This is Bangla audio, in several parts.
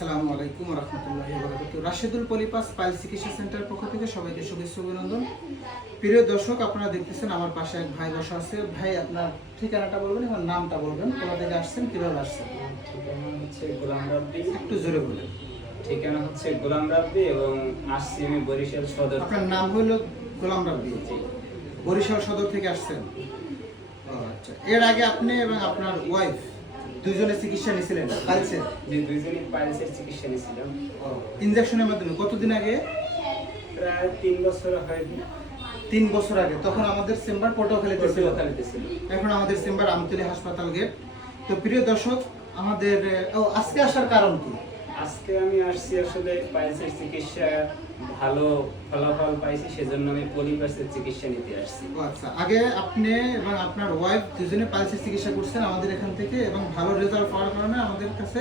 আসসালামু আলাইকুম ওয়া রাহমাতুল্লাহি ওয়া বারাকাতুহু। রাশেদুল পলিপাস পাইলস চিকিৎসা সেন্টার পক্ষ থেকে সবাইকে শুভেচ্ছা অভিনন্দন। প্রিয় দর্শক, আপনারা দেখতেছেন আমার পাশে এক ভাই বসা আছে। ভাই, আপনার ঠিকানাটা বলবেন এবং নামটা বলবেন, কোথা থেকে আসছেন, কিভাবে আসছেন? ঠিকানা হচ্ছে গোলাম রাব্বি। একটু জোরে বলেন। ঠিকানা হচ্ছে গোলাম রাব্বি এবং আসছি আমি বরিশাল সদর। আপনার নাম হলো গোলাম রাব্বি, জি। বরিশাল সদর থেকে আসছেন। ও আচ্ছা, এর আগে আপনি এবং আপনার ওয়াইফ দুজনে চিকিৎসা নিয়েছিলেন পাইলসের? যে দুইজনই পাইলসের চিকিৎসা নিয়েছিলাম। ইনজেকশনের মাধ্যমে কতদিন আগে? প্রায় 3 বছর হয়নি। 3 বছর আগে। তখন আমাদের চেম্বার পটুয়াখালীতে ছিল। ছিল। এখন আমাদের চেম্বার আমতলী হাসপাতাল গেট। তো প্রিয় দর্শক, আমাদের আজকে আসার কারণ কি? আজকে আমি আসছি আসলে পাইলসের চিকিৎসা ভালো ফলাফল পাইছি, সেজন্য আমি পলিপাসের চিকিৎসা নিতে আসছি। ও আচ্ছা, আগে আপনি এবং আপনার ওয়াইফ দুজনে পাইলসের চিকিৎসা করছেন আমাদের এখান থেকে এবং ভালো রেজাল্ট পাওয়ার কারণে আমাদের কাছে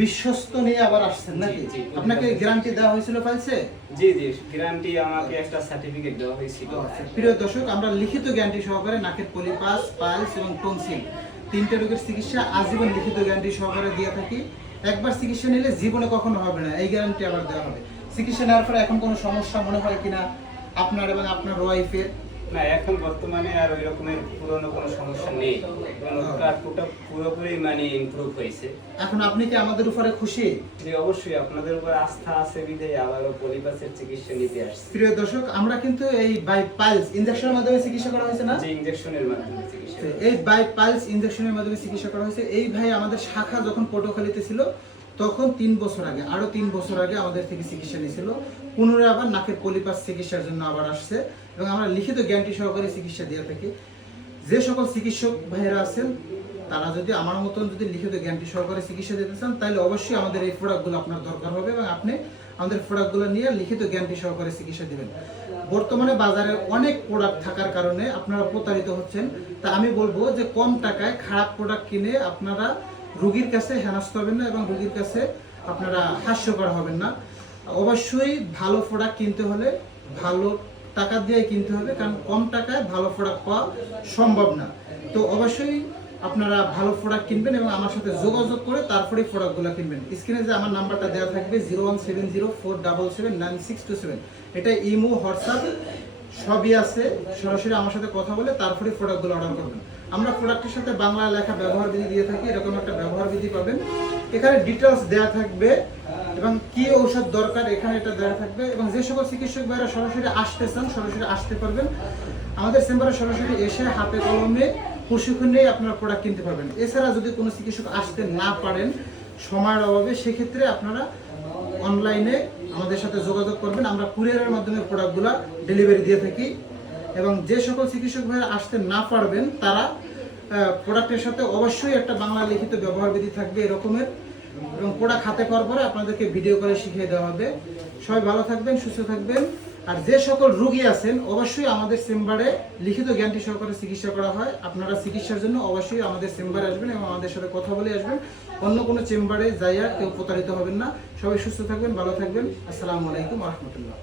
বিশ্বস্ত নিয়ে আবার আসছেন নাকি? জি, আপনাকে গ্যারান্টি দেওয়া হয়েছিল পাইলসে? জি, গ্যারান্টি আমাকে একটা সার্টিফিকেট দেওয়া হয়েছিল। আচ্ছা, প্রিয় দর্শক, আমরা লিখিত গ্যারান্টি সহকারে নাকের পলিপাস, পাইলস এবং টনসিল 3টে রোগের চিকিৎসা আজীবন লিখিত গ্যারান্টি সহকারে দিয়ে থাকি। একবার চিকিৎসা নিলে জীবনে কখনো হবে না, এই গ্যারান্টি আবার দেওয়া হবে। চিকিৎসা নেওয়ার পরে এখন কোনো সমস্যা মনে হয় কিনা আপনার এবং আপনার ওয়াইফের? না, এখন বর্তমানে আর ওই রকমের পুরনো কোনো সমস্যা নেই। পুরোপুরি মানে ইমপ্রুভ হয়েছে। এখন আপনি কি আমাদের উপরে খুশি? যে অবশ্যই আপনাদের উপর আস্থা আছে বিধায় আবারও পলিপাসের চিকিৎসা নিতে আসছি। প্রিয় দর্শক, আমরা কিন্তু এই বাই পাইলস ইনজেকশনের মাধ্যমে চিকিৎসা করা হয়েছে না? যে ইনজেকশনের মাধ্যমে চিকিৎসা। এই বাই পাইলস ইনজেকশনের মাধ্যমে চিকিৎসা করা হয়েছে। এই ভাই আমাদের শাখা যখন পটুয়াখালীতে ছিল তখন 3 বছর আগে, আরো 3 বছর আগে আমাদের থেকে চিকিৎসা নিয়েছিল। পুনরায় আবার নাকের পলিপাস চিকিৎসার জন্য আবার আসছে এবং আমরা লিখিত গ্যারান্টি সহকারে চিকিৎসা দিয়ে থাকি। যে সকল চিকিৎসক ভাইয়েরা আছেন তারা যদি আমার মতন যদি লিখিত গ্যারান্টি সহকারে চিকিৎসা দিতে চান তাহলে অবশ্যই আমাদের এই প্রোডাক্টগুলো আপনার দরকার হবে এবং আপনি আমাদের প্রোডাক্টগুলো নিয়ে লিখিত গ্যারান্টি সহকারে চিকিৎসা দিবেন। বর্তমানে বাজারে অনেক প্রোডাক্ট থাকার কারণে আপনারা প্রতারিত হচ্ছেন। তা আমি বলবো যে কম টাকায় খারাপ প্রোডাক্ট কিনে আপনারা রোগীর কাছে হেনস্থা হবেন না এবং রোগীর কাছে আপনারা হাস্যকর হবেন না। অবশ্যই ভালো প্রোডাক্ট কিনতে হলে ভালো টাকা দিয়ে কিনতে হবে, কারণ কম টাকায় ভালো প্রোডাক্ট পাওয়া সম্ভব না। তো অবশ্যই আপনারা ভালো প্রোডাক্ট কিনবেন এবং আমার সাথে যোগাযোগ করে তারপরে প্রোডাক্টগুলো কিনবেন। স্ক্রিনে যে আমার নাম্বারটা দেওয়া থাকবে 01704779627, এটা ইমো, হোয়াটসঅ্যাপ সবই আছে। সরাসরি আমার সাথে কথা বলে তারপরে প্রোডাক্টগুলো অর্ডার করবেন। আমরা প্রোডাক্টের সাথে বাংলা লেখা ব্যবহার বিধি দিয়ে থাকি, এরকম একটা ব্যবহার বিধি পাবেন। এখানে ডিটেলস দেওয়া থাকবে এবং কি ঔষধ দরকার এখানে এটা দেওয়া থাকবে এবং যে সকল চিকিৎসক ভাইরা সরাসরি আসতে চান সরাসরি আসতে পারবেন। আমাদের চেম্বারে সরাসরি এসে হাতে কলমে প্রশিক্ষণ নিয়ে আপনারা প্রোডাক্ট কিনতে পারবেন। এছাড়া যদি কোনো চিকিৎসক আসতে না পারেন সময়ের অভাবে, সেক্ষেত্রে আপনারা অনলাইনে আমাদের সাথে যোগাযোগ করবেন। আমরা কুরিয়ারের মাধ্যমে প্রোডাক্টগুলো ডেলিভারি দিয়ে থাকি এবং যে সকল চিকিৎসক ভাইরা আসতে না পারবেন তারা প্রোডাক্টের সাথে অবশ্যই একটা বাংলা লিখিত ব্যবহার বিধি থাকবে এরকমের, এবং প্রোডাক্ট হাতে পাওয়ার পরে আপনাদেরকে ভিডিও করে শিখিয়ে দেওয়া হবে। সবাই ভালো থাকবেন, সুস্থ থাকবেন। আর যে সকল রোগী আছেন অবশ্যই আমাদের চেম্বারে লিখিত গ্যারান্টি সহকারে চিকিৎসা করা হয়। আপনারা চিকিৎসার জন্য অবশ্যই আমাদের চেম্বারে আসবেন এবং আমাদের সাথে কথা বলে আসবেন। অন্য কোনো চেম্বারে যাইয়া কেউ প্রতারিত হবেন না। সবাই সুস্থ থাকবেন, ভালো থাকবেন। আসসালামু আলাইকুম ওয়া রাহমাতুল্লাহ।